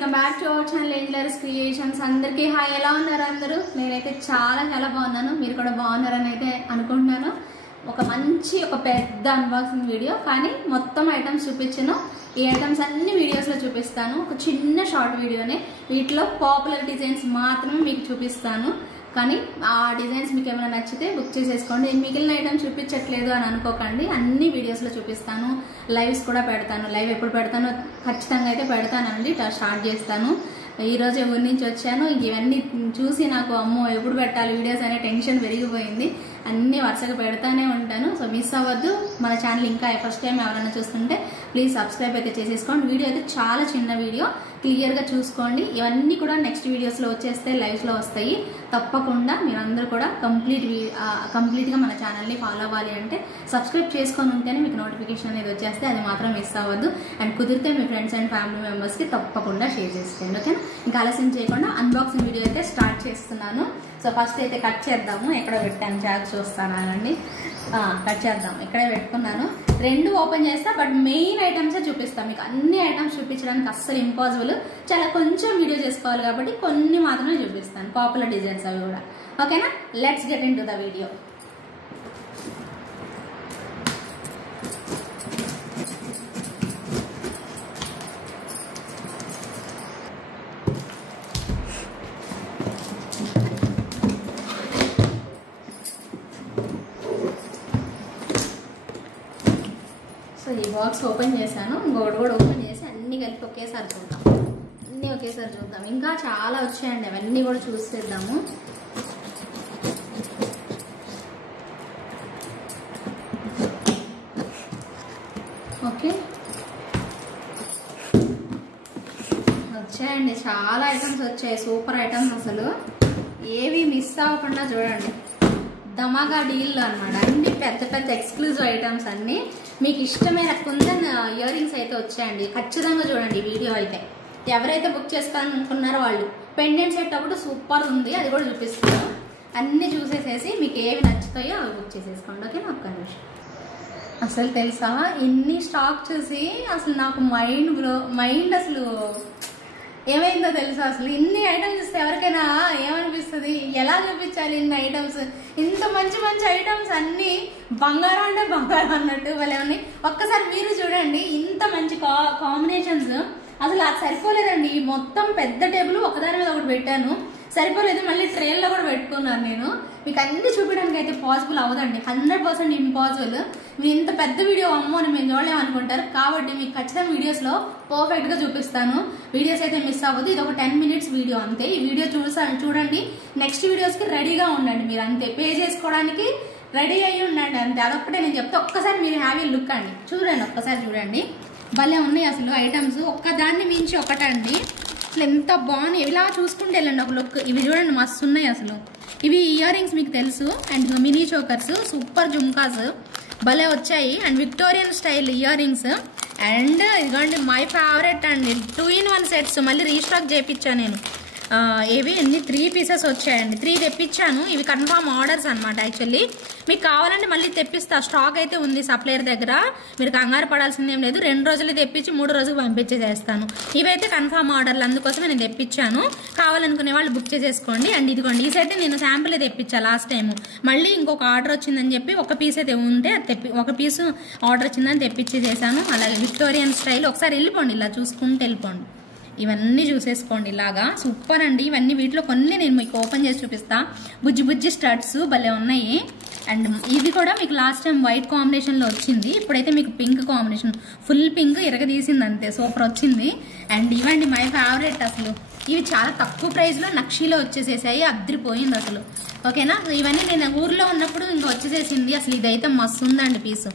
Welcome back to our channel angelers creations. అందరికీ hi, ఎలా ఉన్నారు అందరూ? నేనైతే చాలా బాగున్నాను, మీరు కూడా బాగున్నారని అయితే అనుకుంటున్నాను. ఒక పెద్ద అన్బాక్సింగ్ వీడియో, కానీ మొత్తం ఐటమ్స్ చూపించను. ఈ ఐటమ్స్ అన్ని వీడియోస్లో చూపిస్తాను. ఒక చిన్న షార్ట్ వీడియోనే, వీటిలో పాపులర్ డిజైన్స్ మాత్రమే మీకు చూపిస్తాను. కానీ ఆ డిజైన్స్ మీకు ఏమైనా నచ్చితే బుక్ చేసేసుకోండి. మిగిలిన ఐటమ్స్ చూపించట్లేదు అని అనుకోకండి, అన్ని వీడియోస్లో చూపిస్తాను. లైవ్స్ కూడా పెడతాను. లైవ్ ఎప్పుడు పెడతానో ఖచ్చితంగా అయితే పెడతానండి. స్టార్ట్ చేస్తాను. ఈరోజు ఊరి నుంచి వచ్చాను. ఇవన్నీ చూసి నాకు అమ్మో ఎప్పుడు పెట్టాలి వీడియోస్ అనే టెన్షన్ పెరిగిపోయింది. అన్నీ వరుసగా పెడతానే ఉంటాను. సో మిస్ అవ్వద్దు. మన ఛానల్ ఇంకా ఫస్ట్ టైం ఎవరైనా చూస్తుంటే ప్లీజ్ సబ్స్క్రైబ్ అయితే చేసేసుకోండి. వీడియో అయితే చాలా చిన్న వీడియో, క్లియర్గా చూసుకోండి. ఇవన్నీ కూడా నెక్స్ట్ వీడియోస్లో వచ్చేస్తే లైవ్స్లో వస్తాయి. తప్పకుండా మీరందరూ కూడా కంప్లీట్గా మన ఛానల్ని ఫాలో అవ్వాలి అంటే సబ్స్క్రైబ్ చేసుకొని ఉంటేనే మీకు నోటిఫికేషన్ అనేది వచ్చేస్తే అది మాత్రం మిస్ అవ్వద్దు. అండ్ కుదిరితే మీ ఫ్రెండ్స్ అండ్ ఫ్యామిలీ మెంబర్స్కి తప్పకుండా షేర్ చేసుకోండి. ఓకేనా? ఇంకా ఆలస్యం చేయకుండా అన్బాక్సింగ్ వీడియో అయితే స్టార్ట్ చేస్తున్నాను. సో ఫస్ట్ అయితే కట్ చేద్దాము. ఎక్కడ పెట్టాను జాగ్ చూస్తానండి. కట్ చేద్దాం. ఇక్కడే పెట్టుకున్నాను. రెండు ఓపెన్ చేస్తా, బట్ మెయిన్ ఐటమ్సే చూపిస్తాను మీకు. అన్ని ఐటమ్స్ చూపించడానికి అస్సలు ఇంపాసిబుల్. చాలా కొంచెం వీడియో చేసుకోవాలి కాబట్టి కొన్ని మాత్రమే చూపిస్తాను. పాపులర్ డిజైన్స్ అవి కూడా. ఓకేనా? Let's get in to the video. ఈ బాక్స్ ఓపెన్ చేశాను. ఇంకొకటి కూడా ఓపెన్ చేసి అన్ని కలిపి ఒకేసారి చూద్దాం. ఇంకా చాలా వచ్చాయండి, అవన్నీ కూడా చూసేద్దాము. ఓకే, వచ్చాయండి, చాలా ఐటమ్స్ వచ్చాయి. సూపర్ ఐటమ్స్, అసలు ఏవి మిస్ అవ్వకుండా చూడండి. ధమాగా డీల్ అన్నమాట. అన్ని పెద్ద ఎక్స్క్లూజివ్ ఐటమ్స్ అన్ని. మీకు ఇష్టమైన కుందన్ ఇయర్ రింగ్స్ అయితే వచ్చాయండి. ఖచ్చితంగా చూడండి వీడియో అయితే. ఎవరైతే బుక్ చేసుకోవాలనుకున్నారో వాళ్ళు. పెండెంట్ సెట్ ఒకటి సూపర్ ఉంది, అది కూడా చూపిస్తాను. అన్ని చూసేసేసి మీకు ఏవి నచ్చుతాయో అవి బుక్ చేసేసుకోండి. ఓకే? ఒక్క నిమిషం. అసలు తెలుసా, ఇన్ని స్టాక్ చూసి అసలు నాకు మైండ్ అసలు ఏమైందో తెలుసా? అసలు ఇన్ని ఐటమ్స్ చూస్తే ఎవరికైనా ఏమనిపిస్తుంది? ఎలా చూపించాలి ఇన్ని ఐటమ్స్? ఇంత మంచి ఐటమ్స్ అన్ని బంగారం అంటే బంగారం అన్నట్టు వాళ్ళే ఉన్నాయి. ఒక్కసారి మీరు చూడండి, ఇంత మంచి కాంబినేషన్స్. అసలు అది సరిపోలేదండి. మొత్తం పెద్ద టేబుల్ ఒకదాని మీద ఒకటి పెట్టాను, సరిపోలేదు. మళ్ళీ ట్రైన్లో కూడా పెట్టుకున్నాను నేను. మీకు అన్ని చూపించడానికి అయితే పాసిబుల్ అవ్వదండి, 100% ఇంపాసిబుల్. మీరు ఇంత పెద్ద వీడియో అమ్మో అని మేము చూడలేమనుకుంటారు. కాబట్టి మీకు ఖచ్చితంగా వీడియోస్లో పర్ఫెక్ట్గా చూపిస్తాను. వీడియోస్ అయితే మిస్ అవ్వదు. ఇది ఒక 10 minutes వీడియో అంతే. ఈ వీడియో చూడండి, నెక్స్ట్ వీడియోస్కి రెడీగా ఉండండి మీరు. అంతే, పే చేసుకోవడానికి రెడీ అయ్యి ఉండండి అంతే. అదొక్కటే నేను చెప్తే ఒక్కసారి మీరు హ్యావీ లుక్ అండి. చూడండి, ఒక్కసారి చూడండి. భలే ఉన్నాయి అసలు ఐటమ్స్. ఒక్కదాన్ని మించి ఒకటండి. అసలు ఎంత బాగున్నాయి. ఇలా చూసుకుంటే వెళ్ళండి ఒక లుక్. ఇవి చూడండి, మస్తు ఉన్నాయి అసలు. ఇవి ఇయర్ రింగ్స్ మీకు తెలుసు. And mini chokers, super jhumkas భలే వచ్చాయి. And Victorian style ear rings. And ఇదిగోండి మై ఫేవరెట్ అండి, 2-in-1 సెట్స్. మళ్ళీ రీస్టాక్ చేయించాను నేను. ఇవి ఎన్ని 3 pieces వచ్చాయండి. 3 తెప్పించాను. ఇవి కన్ఫామ్ ఆర్డర్స్ అనమాట. యాక్చువల్లీ మీకు కావాలంటే మళ్ళీ తెప్పిస్తా. స్టాక్ అయితే ఉంది సప్లయర్ దగ్గర. మీరు కంగారు పడాల్సింది ఏం లేదు. 2 రోజులు తెప్పించి 3 రోజులు పంపించేసేస్తాను. ఇవైతే కన్ఫామ్ ఆర్డర్లు, అందుకోసమే నేను తెప్పించాను. కావాలనుకునే వాళ్ళు బుక్ చేసేసుకోండి. అండ్ ఇదిగోండి, ఈ సెట్ నేను శాంపుల్ తెప్పించాను లాస్ట్ టైం. మళ్ళీ ఇంకొక ఆర్డర్ వచ్చిందని చెప్పి ఒక పీస్ అయితే ఉంటే ఒక పీసు ఆర్డర్ వచ్చిందని తెప్పించేసేసాను. అలాగే విక్టోరియన్ స్టైల్. ఒకసారి వెళ్ళిపోండి, ఇలా చూసుకుంటూ వెళ్ళిపోండి. ఇవన్నీ చూసేసుకోండి. ఇలాగా సూపర్ అండి. ఇవన్నీ వీటిలో కొన్ని నేను మీకు ఓపెన్ చేసి చూపిస్తా. బుజ్జి స్టడ్స్ భలే ఉన్నాయి. అండ్ ఇది కూడా మీకు లాస్ట్ టైం వైట్ కాంబినేషన్లో వచ్చింది. ఇప్పుడైతే మీకు పింక్ కాంబినేషన్, ఫుల్ పింక్ ఇరగదీసింది అంతే. సూపర్ వచ్చింది. అండ్ ఇవండి మై ఫేవరెట్ అసలు. ఇవి చాలా తక్కువ ప్రైస్లో నక్షీలో వచ్చేసేసాయి. అద్దరిపోయింది అసలు. ఓకేనా? ఇవన్నీ నేను ఊర్లో ఉన్నప్పుడు ఇంకా వచ్చేసేసింది. అసలు ఇదైతే మస్తు ఉందండి పీసు.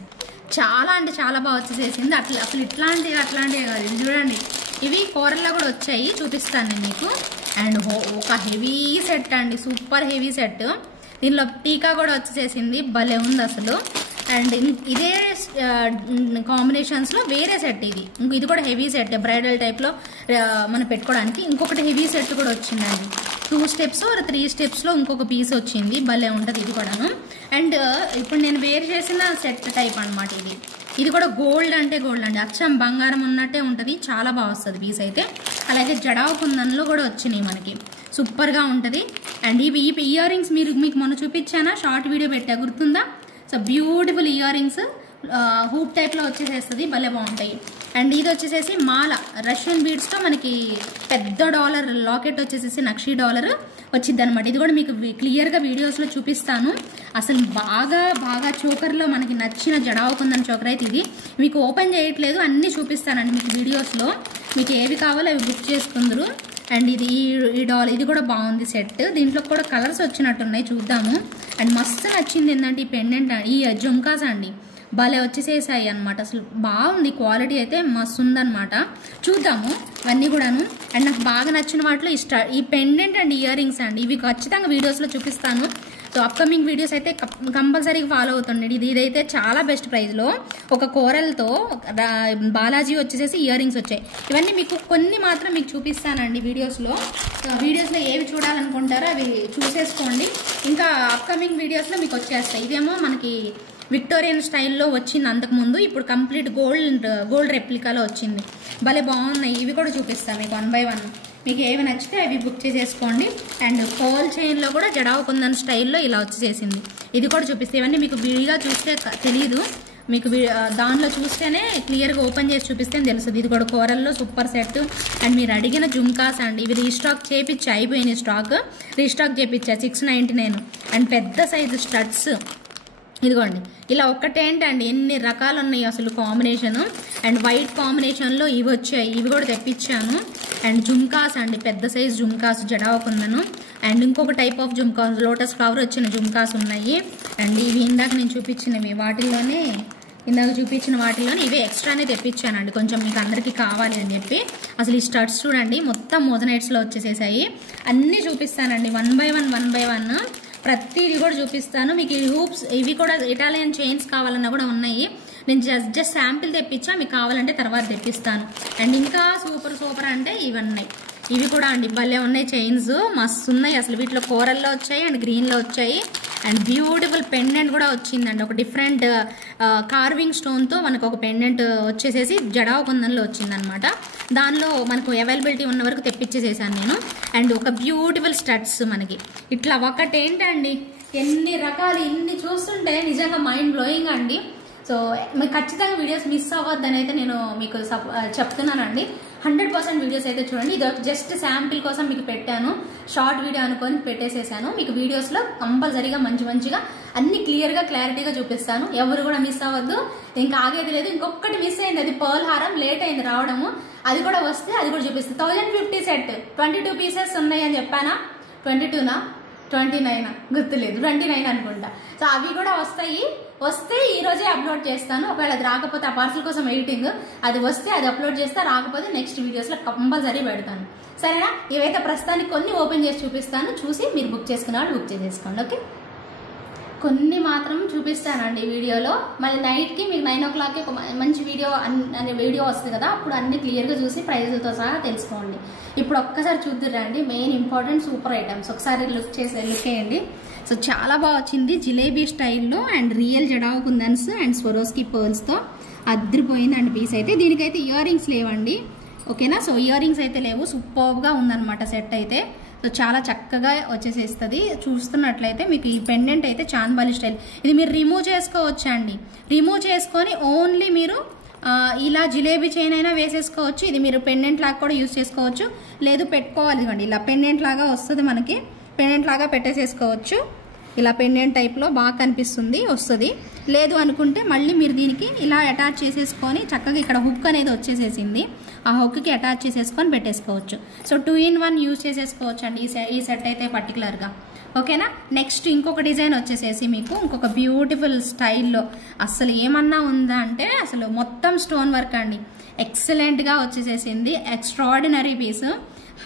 చాలా అంటే చాలా బాగా వచ్చేసేసింది. అసలు ఇట్లాంటివి కాదు. ఇది చూడండి, ఇవి కూరల్లో కూడా వచ్చాయి, చూపిస్తాను నేను మీకు. అండ్ ఒక హెవీ సెట్ అండి, సూపర్ హెవీ సెట్. దీనిలో టీకా కూడా వచ్చేసేసింది. భలే ఉంది అసలు. అండ్ ఇదే కాంబినేషన్స్లో వేరే సెట్ ఇది కూడా హెవీ సెట్, బ్రైడల్ టైప్లో మనం పెట్టుకోవడానికి. ఇంకొకటి హెవీ సెట్ కూడా వచ్చిందండి. 2 steps or 3 steps ఇంకొక పీస్ వచ్చింది. భలే ఉంటుంది ఇది కూడాను. అండ్ ఇప్పుడు నేను వేర్ చేసిన సెట్ టైప్ అనమాట ఇది. ఇది కూడా గోల్డ్ అంటే గోల్డ్ అండి, అచ్చం బంగారం ఉన్నట్టే ఉంటుంది. చాలా బాగా వస్తుంది పీస్ అయితే. అలాగే జడావు కుందన్లో కూడా వచ్చినాయి మనకి, సూపర్గా ఉంటుంది. అండ్ ఇవి ఇయర్ రింగ్స్ మీకు మొన్న చూపించానా, షార్ట్ వీడియో పెట్టా గుర్తుందా? So beautiful ear rings hoop టైప్లో వచ్చేసేస్తుంది, భలే బాగుంటాయి. అండ్ ఇది వచ్చేసేసి మాల రష్యన్ బీడ్స్తో మనకి పెద్ద డాలర్ లాకెట్ వచ్చేసేసి నక్షి డాలర్ వచ్చింది అనమాట. ఇది కూడా మీకు క్లియర్గా వీడియోస్లో చూపిస్తాను. అసలు బాగా చోకర్లో మనకి నచ్చిన జడావు కుందన్ చోకర్ అయితే ఇది. మీకు ఓపెన్ చేయట్లేదు, అన్నీ చూపిస్తానండి మీకు వీడియోస్లో. మీకు ఏవి కావాలో అవి బుక్ చేసుకుందరు. అండ్ ఇది ఇది కూడా బాగుంది సెట్. దీంట్లో కూడా కలర్స్ వచ్చినట్టున్నాయి, చూద్దాము. అండ్ మస్తు నచ్చింది ఏంటంటే ఈ పెండెంట్, ఈ జుమ్కాస్ అండి భలే వచ్చేసేసాయి అనమాట. అసలు బాగుంది, క్వాలిటీ అయితే మస్తు ఉందన్నమాట. చూద్దాము ఇవన్నీ కూడాను. అండ్ నాకు బాగా నచ్చిన వాటిలో ఈ పెండెంట్ అండ్ ఇయర్ రింగ్స్ అండి, ఇవి ఖచ్చితంగా వీడియోస్లో చూపిస్తాను. సో అప్కమింగ్ వీడియోస్ అయితే కంపల్సరీగా ఫాలో అవుతుండండి. ఇదైతే చాలా బెస్ట్ ప్రైస్లో ఒక కోరల్తో బాలాజీ వచ్చేసేసి ఇయర్ రింగ్స్ వచ్చాయి. ఇవన్నీ మీకు కొన్ని మాత్రం మీకు చూపిస్తానండి వీడియోస్లో. ఏవి చూడాలనుకుంటారో అవి చూసేసుకోండి. ఇంకా అప్కమింగ్ వీడియోస్లో మీకు వచ్చేస్తాయి. ఇదేమో మనకి విక్టోరియన్ స్టైల్లో వచ్చింది అంతకుముందు, ఇప్పుడు కంప్లీట్ గోల్డ్ రెప్లికాలో వచ్చింది, భలే బాగున్నాయి. ఇవి కూడా చూపిస్తాను మీకు 1 by 1. మీకు ఏవి నచ్చితే అవి బుక్ చేసేసుకోండి. అండ్ పోల్ చైన్లో కూడా జడావు కుందన్ స్టైల్లో ఇలా వచ్చేసేసింది, ఇది కూడా చూపిస్తాయి. ఇవన్నీ మీకు విడిగా చూస్తే తెలియదు, మీకు దానిలో చూస్తేనే క్లియర్గా ఓపెన్ చేసి చూపిస్తే తెలుస్తుంది. ఇది కూడా కోరల్లో సూపర్ సెట్. అండ్ మీరు అడిగిన జుమ్కాస్ అండి, ఇవి రీస్టాక్ చేయించి అయిపోయినాయి, రీస్టాక్ చేయించా 699. అండ్ పెద్ద సైజు స్టడ్స్ ఇదిగోండి, ఇలా ఒక్కటేంటండి ఎన్ని రకాలు ఉన్నాయి అసలు కాంబినేషను. అండ్ వైట్ కాంబినేషన్లో ఇవి వచ్చాయి, ఇవి కూడా తెప్పించాను. అండ్ జుమ్కాస్ అండి, పెద్ద సైజ్ జుమ్కాస్ జడావు కుందను. అండ్ ఇంకొక type of jhumkas lotus flower వచ్చిన జుమ్కాస్ ఉన్నాయి. అండ్ ఇవి ఇందాక నేను చూపించినవి వాటిల్లోనే ఇవే ఎక్స్ట్రానే తెప్పించానండి, కొంచెం మీకు అందరికీ కావాలి అని చెప్పి. అసలు ఈ స్టడ్స్ చూడండి మొత్తం మోజనైట్స్లో వచ్చేసేసాయి. అన్నీ చూపిస్తానండి 1 by 1 ప్రతిదీ కూడా చూపిస్తాను మీకు. ఈ హూప్స్ ఇవి కూడా ఇటాలియన్ చైన్స్ కావాలన్నా కూడా ఉన్నాయి. నేను జస్ట్ శాంపిల్ తెప్పించా, మీకు కావాలంటే తర్వాత తెప్పిస్తాను. అండ్ ఇంకా సూపర్ అంటే ఇవన్నీ, ఇవి కూడా అండి భలే ఉన్నాయి. చైన్స్ మస్తు ఉన్నాయి అసలు. వీటిలో కోరల్లో వచ్చాయి అండ్ గ్రీన్లో వచ్చాయి. అండ్ బ్యూటిఫుల్ పెండెంట్ కూడా వచ్చిందండి, ఒక డిఫరెంట్ కార్వింగ్ స్టోన్తో మనకు ఒక పెండెంట్ వచ్చేసేసి జడావు కుందన్లో వచ్చిందనమాట. దానిలో మనకు అవైలబిలిటీ ఉన్న వరకు తెప్పించేసేసాను నేను. అండ్ ఒక బ్యూటిఫుల్ స్టడ్స్ మనకి ఇట్లా ఒకటేంటండి ఎన్ని రకాలు, ఇన్ని చూస్తుంటే నిజంగా మైండ్ బ్లోయింగ్ అండి. సో మీకు ఖచ్చితంగా వీడియోస్ మిస్ అవ్వద్దని అయితే నేను మీకు చెప్తున్నానండి. 100% వీడియోస్ అయితే చూడండి. ఇది జస్ట్ శాంపిల్ కోసం మీకు పెట్టాను, షార్ట్ వీడియో అనుకొని పెట్టేసేసాను. మీకు వీడియోస్లో కంపల్సరీగా మంచిగా అన్ని క్లారిటీగా చూపిస్తాను. ఎవరు కూడా మిస్ అవ్వద్దు. ఇంకా ఆగేది లేదు. ఇంకొకటి మిస్ అయింది, అది పర్ల్ హారం లేట్ అయింది రావడము. అది కూడా వస్తే అది కూడా చూపిస్తాను. 1050 సెట్ 22 పీసెస్ ఉన్నాయి అని చెప్పానా, 22నా 29 గుర్తులేదు, 29 అనుకుంటా. సో అవి కూడా వస్తే ఈ రోజే అప్లోడ్ చేస్తాను. ఒకవేళ అది రాకపోతే ఆ పార్సల్ కోసం వెయిటింగ్, అది వస్తే అది అప్లోడ్ చేస్తా, రాకపోతే నెక్స్ట్ వీడియోస్లో కంపల్సరీ పెడతాను. సరేనా? ఇవైతే ప్రస్తుతానికి కొన్ని ఓపెన్ చేసి చూపిస్తాను, చూసి మీరు బుక్ చేసుకున్న వాళ్ళు బుక్ చేసేసుకోండి. ఓకే, కొన్ని మాత్రం చూపిస్తానండి వీడియోలో. మళ్ళీ నైట్కి మీకు 9 o'clockకి ఒక మంచి వీడియో వస్తుంది కదా, అప్పుడు అన్ని క్లియర్గా చూసి ప్రైజులతో సహా తెలుసుకోండి. ఇప్పుడు ఒక్కసారి చూద్దురండి, మెయిన్ ఇంపార్టెంట్ సూపర్ ఐటమ్స్ ఒకసారి లుక్ వేయండి. సో చాలా బాగా వచ్చింది, జిలేబీ స్టైల్లో and real jadau kundans and Swarovski పర్ల్స్తో అదిరిపోయింది. అండ్ పీస్ అయితే దీనికైతే ఇయర్ రింగ్స్ లేవండి, ఓకేనా? సో ఇయర్ రింగ్స్ అయితే లేవు, సూపర్గా ఉందన్నమాట సెట్ అయితే. సో చాలా చక్కగా వచ్చేసేస్తుంది. చూస్తున్నట్లయితే మీకు ఈ పెండెంట్ అయితే చాంద్బాలి స్టైల్, ఇది మీరు రిమూవ్ చేసుకోవచ్చు అండి. రిమూవ్ చేసుకొని ఓన్లీ మీరు ఇలా జిలేబీ చైన్ అయినా వేసేసుకోవచ్చు. ఇది మీరు పెండెంట్ లాగా కూడా యూజ్ చేసుకోవచ్చు, లేదు పెట్టుకోవాలి ఇవ్వండి, ఇలా పెండెంట్ లాగా వస్తుంది మనకి, పెండెంట్ లాగా పెట్టేసేసుకోవచ్చు. ఇలా పెండెంట్ టైప్లో బాగా కనిపిస్తుంది వస్తుంది. లేదు అనుకుంటే మళ్ళీ మీరు దీనికి ఇలా అటాచ్ చేసేసుకొని చక్కగా ఇక్కడ హుక్ అనేది వచ్చేసేసింది, ఆ హుక్కి అటాచ్ చేసేసుకొని పెట్టేసుకోవచ్చు. సో 2 in 1 యూజ్ చేసేసుకోవచ్చు అండి ఈ సెట్ అయితే పర్టికులర్గా, ఓకేనా? నెక్స్ట్ ఇంకొక డిజైన్ వచ్చేసేసి మీకు ఇంకొక బ్యూటిఫుల్ స్టైల్లో, అసలు ఏమన్నా ఉందా అంటే అసలు మొత్తం స్టోన్ వర్క్ అండి, ఎక్సలెంట్గా వచ్చేసేసింది. Extraordinary piece,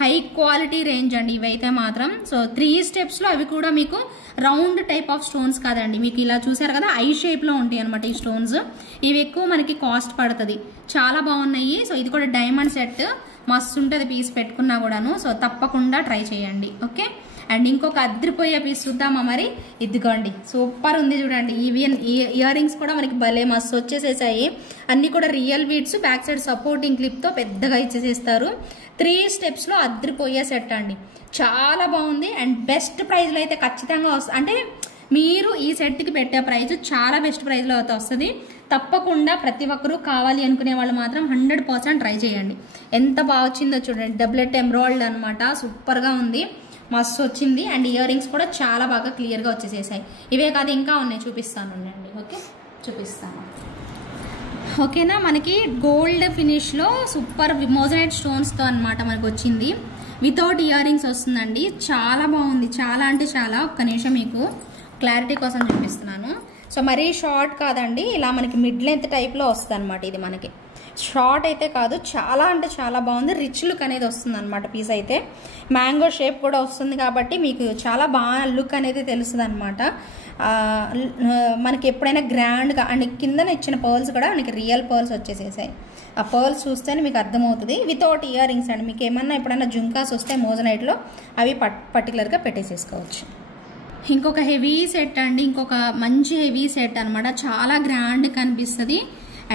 high quality range అండి ఇవైతే మాత్రం. సో 3 స్టెప్స్లో అవి కూడా మీకు రౌండ్ టైప్ ఆఫ్ స్టోన్స్ కాదండి, మీకు ఇలా చూసారు కదా ఐ షేప్లో ఉంటాయి అనమాట ఈ స్టోన్స్. ఇవి ఎక్కువ మనకి కాస్ట్ పడుతుంది, చాలా బాగున్నాయి. సో ఇది కూడా డైమండ్ సెట్, మస్తు ఉంటుంది పీస్ పెట్టుకున్నా కూడాను. సో తప్పకుండా ట్రై చేయండి, ఓకే? అండ్ ఇంకొక అద్రిపోయే పీస్ చూద్దామా మరి. ఇదిగోండి సూపర్ ఉంది చూడండి. ఈవెన్ ఇయర్ రింగ్స్ కూడా మనకి భలే మస్తు వచ్చేసేసాయి. అన్ని కూడా real beads, back side supporting clip తో పెద్దగా ఇచ్చేసేస్తారు. 3 steps లో అద్రిపోయే సెట్ అండి. చాలా బాగుంది. అండ్ బెస్ట్ ప్రైస్ లో అయితే ఖచ్చితంగా వస్తుంది. అంటే మీరు ఈ సెట్కి పెట్టే ప్రైస్ చాలా బెస్ట్ ప్రైస్లో అయితే వస్తుంది. తప్పకుండా ప్రతి ఒక్కరూ కావాలి అనుకునే వాళ్ళు మాత్రం 100% ట్రై చేయండి. ఎంత బాగా వచ్చిందో చూడండి. డబ్లెట్ ఎంబ్రాయిడ్ అనమాట, సూపర్గా ఉంది, మస్తు వచ్చింది. అండ్ ఇయర్ రింగ్స్ కూడా చాలా బాగా క్లియర్గా వచ్చేసేసాయి. ఇవే కాదు ఇంకా ఉన్నాయి, చూపిస్తాను అండి. ఓకే చూపిస్తాను. ఓకేనా, మనకి గోల్డ్ ఫినిష్లో సూపర్ మోజనైట్ స్టోన్స్తో అనమాట మనకు వచ్చింది. వితౌట్ ఇయర్ రింగ్స్ వస్తుందండి. చాలా బాగుంది, చాలా అంటే చాలా. ఒక్క నిమిషం మీకు క్లారిటీ కోసం చూపిస్తున్నాను. సో మరీ షార్ట్ కాదండి, ఇలా మనకి మిడ్ లెంత్ టైప్లో వస్తుంది అనమాట. ఇది మనకి షార్ట్ అయితే కాదు, చాలా అంటే చాలా బాగుంది. రిచ్ లుక్ అనేది వస్తుంది అనమాట. పీస్ అయితే మ్యాంగో షేప్ కూడా వస్తుంది కాబట్టి మీకు చాలా బాగా లుక్ అనేది తెలుస్తుంది అనమాట. మనకి ఎప్పుడైనా గ్రాండ్గా అండ్ కిందన ఇచ్చిన పర్ల్స్ కూడా మనకి రియల్ పర్ల్స్ వచ్చేసేసాయి. ఆ పర్ల్స్ చూస్తేనే మీకు అర్థమవుతుంది. వితౌట్ ఇయర్ రింగ్స్ అండి. మీకు ఏమన్నా ఎప్పుడైనా జుంకాస్ వస్తే మోజనైట్లో అవి పర్టికులర్గా పెట్టేసేసుకోవచ్చు. ఇంకొక హెవీ సెట్ అండి, ఇంకొక మంచి హెవీ సెట్ అనమాట. చాలా గ్రాండ్ కనిపిస్తుంది.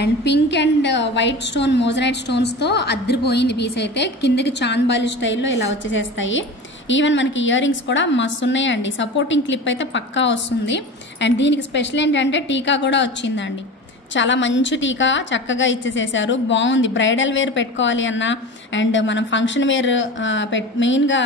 And pink and white stone moissanite స్టోన్స్తో అద్రిపోయింది పీస్ అయితే. కిందకి చాంద్బాలి స్టైల్లో ఇలా వచ్చేసేస్తాయి. ఈవెన్ మనకి ఇయర్ రింగ్స్ కూడా మస్తు ఉన్నాయండి. సపోర్టింగ్ క్లిప్ అయితే పక్కా వస్తుంది. అండ్ దీనికి స్పెషల్ ఏంటంటే టీకా కూడా వచ్చిందండి. చాలా మంచి టీకా చక్కగా ఇచ్చేసేసారు. బాగుంది. బ్రైడల్ వేర్ పెట్టుకోవాలి అన్నా అండ్ మనం ఫంక్షన్ వేర్ మెయిన్గా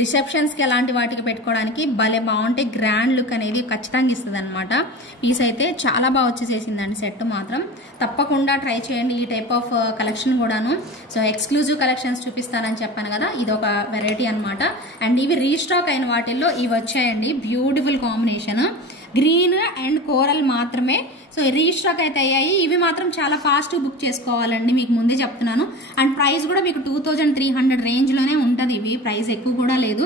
రిసెప్షన్స్కి అలాంటి వాటికి పెట్టుకోవడానికి భలే బాగుంటాయి. గ్రాండ్ లుక్ అనేది ఖచ్చితంగా ఇస్తుంది అనమాట. పీస్ అయితే చాలా బాగా వచ్చేసేసిందండి. సెట్ మాత్రం తప్పకుండా ట్రై చేయండి ఈ టైప్ ఆఫ్ కలెక్షన్ కూడాను. సో ఎక్స్క్లూజివ్ కలెక్షన్స్ చూపిస్తానని చెప్పాను కదా, ఇది ఒక వెరైటీ అనమాట. అండ్ ఇవి రీస్టాక్ అయిన వాటిల్లో ఇవి వచ్చాయండి. Beautiful combination, green and coral మాత్రమే. సో రీస్టాక్ అయితే అయ్యాయి. ఇవి మాత్రం చాలా ఫాస్ట్ బుక్ చేసుకోవాలండి, మీకు ముందే చెప్తున్నాను. అండ్ ప్రైస్ కూడా మీకు 2300 రేంజ్లోనే ఉంటుంది. ఇవి ప్రైస్ ఎక్కువ కూడా లేదు,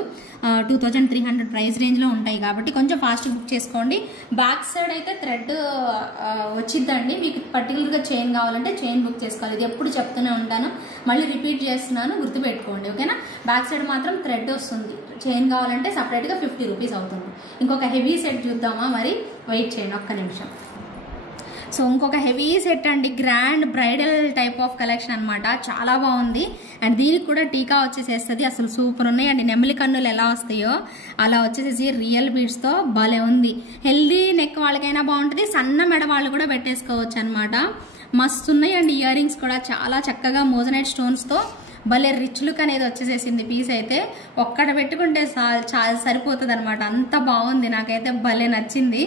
2300 ప్రైస్ రేంజ్లో ఉంటాయి కాబట్టి కొంచెం ఫాస్ట్ బుక్ చేసుకోండి. బ్యాక్ సైడ్ అయితే థ్రెడ్ వచ్చిద్దండి. మీకు పర్టికులర్గా చైన్ కావాలంటే చైన్ బుక్ చేసుకోవాలి. ఇది ఎప్పుడు చెప్తూనే ఉంటాను, మళ్ళీ రిపీట్ చేస్తున్నాను, గుర్తుపెట్టుకోండి ఓకేనా. బ్యాక్ సైడ్ మాత్రం థ్రెడ్ వస్తుంది. చైన్ కావాలంటే సపరేట్గా 50 రూపీస్ అవుతుంది. ఇంకొక హెవీ సెట్ చూద్దామా మరి, వెయిట్ చేయండి ఒక్క నిమిషం. సో ఇంకొక హెవీ సెట్ అండి, grand bridal type of collection అనమాట. చాలా బాగుంది. అండ్ దీనికి కూడా టీకా వచ్చేసేస్తుంది. అసలు సూపర్ ఉన్నాయి అండి. నెమలి కన్నులు ఎలా వస్తాయో అలా వచ్చేసేసి రియల్ బీడ్స్తో భలే ఉంది. హెల్దీ నెక్ వాళ్ళకైనా బాగుంటుంది, సన్న మెడ వాళ్ళు కూడా పెట్టేసుకోవచ్చు అనమాట. మస్తు ఉన్నాయండి. ఇయర్ రింగ్స్ కూడా చాలా చక్కగా మోజనైట్ స్టోన్స్తో భలే రిచ్ లుక్ అనేది వచ్చేసేసింది. పీస్ అయితే ఒక్కడ పెట్టుకుంటే చాలా సరిపోతుంది అనమాట. అంత బాగుంది, నాకైతే భలే నచ్చింది.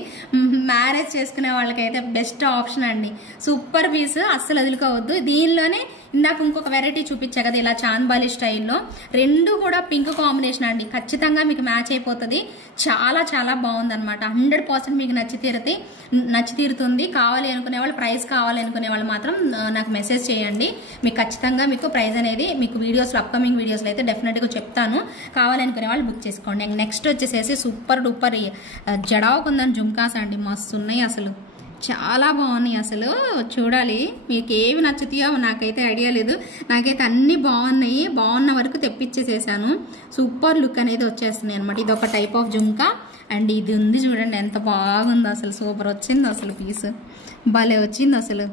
మ్యారేజ్ చేసుకునే వాళ్ళకైతే బెస్ట్ ఆప్షన్ అండి. సూపర్ పీస్, అస్సలు వదులుకోవద్దు. దీనిలోనే ఇందాక ఇంకొక వెరైటీ చూపించా కదా ఇలా చాంద్బాలి స్టైల్లో, రెండు కూడా పింక్ కాంబినేషన్ అండి. ఖచ్చితంగా మీకు మ్యాచ్ అయిపోతుంది. చాలా చాలా బాగుంది అనమాట. 100% మీకు నచ్చి తీరుతుంది. కావాలి అనుకునే వాళ్ళు, ప్రైస్ కావాలి అనుకునే వాళ్ళు మాత్రం నాకు మెసేజ్ చేయండి. మీకు ఖచ్చితంగా మీకు ప్రైస్ అనేది మీకు వీడియోస్లో, అప్కమింగ్ వీడియోస్లో అయితే డెఫినెట్గా చెప్తాను. కావాలనుకునే వాళ్ళు బుక్ చేసుకోండి. నెక్స్ట్ వచ్చేసేసి సూపర్ డూపర్ జడావు కుందని జుంకాస్ అండి. మస్తు ఉన్నాయి, అసలు చాలా బాగున్నాయి. అసలు చూడాలి, మీకు ఏవి నచ్చుతాయో నాకైతే ఐడియా లేదు. నాకైతే అన్నీ బాగున్నాయి. బాగున్న వరకు తెప్పించేసేసాను. సూపర్ లుక్ అనేది వచ్చేస్తున్నాయి అనమాట. ఇది ఒక టైప్ ఆఫ్ జుంకా. అండ్ ఇది ఉంది చూడండి, ఎంత బాగుందో అసలు. సూపర్ వచ్చింది అసలు. పీస్ భలే వచ్చింది అసలు.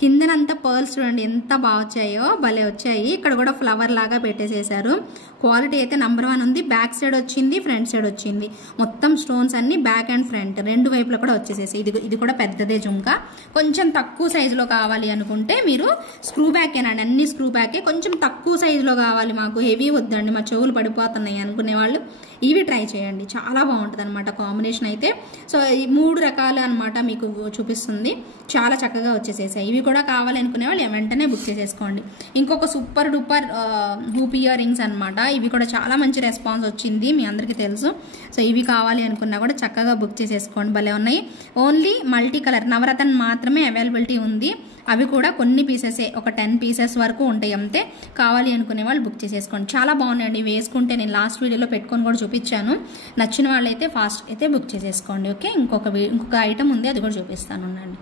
కిందనంతా పర్ల్స్ చూడండి ఎంత బాగా వచ్చాయో, భలే వచ్చాయి. ఇక్కడ కూడా ఫ్లవర్ లాగా పెట్టేసేసారు. క్వాలిటీ అయితే నెంబర్ 1 ఉంది. బ్యాక్ సైడ్ వచ్చింది, ఫ్రంట్ సైడ్ వచ్చింది. మొత్తం స్టోన్స్ అన్ని బ్యాక్ అండ్ ఫ్రంట్ రెండు వైపులో కూడా వచ్చేసేసి. ఇది కూడా పెద్దదే జుంకా. కొంచెం తక్కువ సైజులో కావాలి అనుకుంటే మీరు స్క్రూ బ్యాకేనండి, అన్ని స్క్రూ బ్యాకే. కొంచెం తక్కువ సైజులో కావాలి, మాకు హెవీ వద్దండి, మా చెవులు పడిపోతున్నాయి అనుకునే వాళ్ళు ఇవి ట్రై చేయండి. చాలా బాగుంటుంది అనమాట కాంబినేషన్ అయితే. సో ఈ 3 రకాలు అనమాట మీకు చూపిస్తుంది. చాలా చక్కగా వచ్చేసేసాయి. ఇవి కూడా కావాలి అనుకునే వాళ్ళు వెంటనే బుక్ చేసేసుకోండి. ఇంకొక super duper hoop ear rings అనమాట. ఇవి కూడా చాలా మంచి రెస్పాన్స్ వచ్చింది, మీ అందరికీ తెలుసు. సో ఇవి కావాలి అనుకున్నా కూడా చక్కగా బుక్ చేసేసుకోండి. భలే ఉన్నాయి. ఓన్లీ మల్టీ కలర్ నవరత్న మాత్రమే అవైలబిలిటీ ఉంది. అవి కూడా కొన్ని పీసెసే, ఒక 10 పీసెస్ వరకు ఉంటాయి అంతే. కావాలి అనుకునే వాళ్ళు బుక్ చేసేసుకోండి. చాలా బాగున్నాయండి. వేసుకుంటే నేను లాస్ట్ వీడియోలో పెట్టుకొని కూడా చూపించాను. నచ్చిన వాళ్ళైతే ఫాస్ట్ అయితే బుక్ చేసేసుకోండి ఓకే. ఇంకొక ఐటమ్ ఉంది, అది కూడా చూపిస్తాను ఉండండి.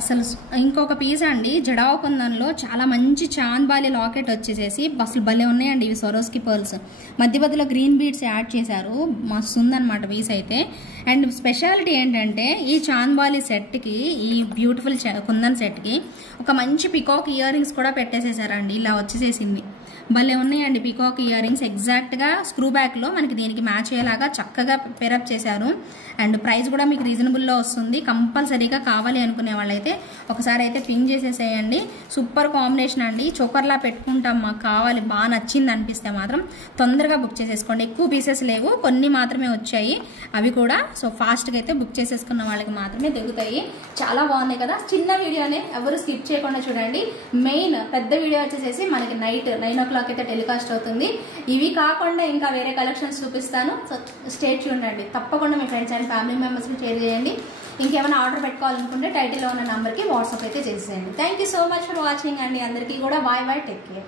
అసలు ఇంకొక పీస్ అండి, జడావు కుందన్లో చాలా మంచి చాంద్బాలి లాకెట్ వచ్చేసేసి అసలు భలే ఉన్నాయండి ఇవి. సొరోస్కి పర్ల్స్ మధ్య మధ్యలో గ్రీన్ బీడ్స్ యాడ్ చేశారు, మస్తు ఉందన్నమాట పీస్ అయితే. అండ్ స్పెషాలిటీ ఏంటంటే ఈ చాంద్బాలి సెట్కి, ఈ బ్యూటిఫుల్ కుందన్ సెట్కి ఒక మంచి పికాక్ ఇయర్ రింగ్స్ కూడా పెట్టేసేసారండి. ఇలా వచ్చేసేసింది, భలే ఉన్నాయండి పికాక్ ఇయర్ రింగ్స్. ఎగ్జాక్ట్గా స్క్రూ బ్యాక్లో మనకి దీనికి మ్యాచ్ అయ్యేలాగా చక్కగా పేరప్ చేశారు. అండ్ ప్రైస్ కూడా మీకు రీజనబుల్లో వస్తుంది. కంపల్సరీగా కావాలి అనుకునే వాళ్ళైతే ఒకసారి అయితే పింగ్ చేసేసేయండి. సూపర్ కాంబినేషన్ అండి, చోకర్లా పెట్టుకుంటాం, మాకు కావాలి, బాగా నచ్చింది అనిపిస్తే మాత్రం తొందరగా బుక్ చేసేసుకోండి. ఎక్కువ పీసెస్ లేవు, కొన్ని మాత్రమే వచ్చాయి అవి కూడా. సో ఫాస్ట్గా అయితే బుక్ చేసేసుకున్న వాళ్ళకి మాత్రమే దిగుతాయి. చాలా బాగున్నాయి కదా. చిన్న వీడియోనే ఎవరు స్కిప్ చేయకుండా చూడండి. మెయిన్ పెద్ద వీడియో వచ్చేసేసి మనకి నైట్ 9 o'clock అయితే టెలికాస్ట్ అవుతుంది. ఇవి కాకుండా ఇంకా వేరే కలెక్షన్స్ చూపిస్తాను. సో స్టే ట్యూన్డ్ అండి. తప్పకుండా మీ ఫ్రెండ్స్ అండ్ ఫ్యామిలీ మెంబర్స్కి షేర్ చేయండి. ఇంకేమైనా ఆర్డర్ పెట్టుకోవాలనుకుంటే టైటిల్లో ఉన్న నెంబర్కి వాట్సాప్ అయితే చేసేయండి. Thank you so much for watching అండి. అందరికీ కూడా బాయ్ బాయ్, టేక్ కేర్.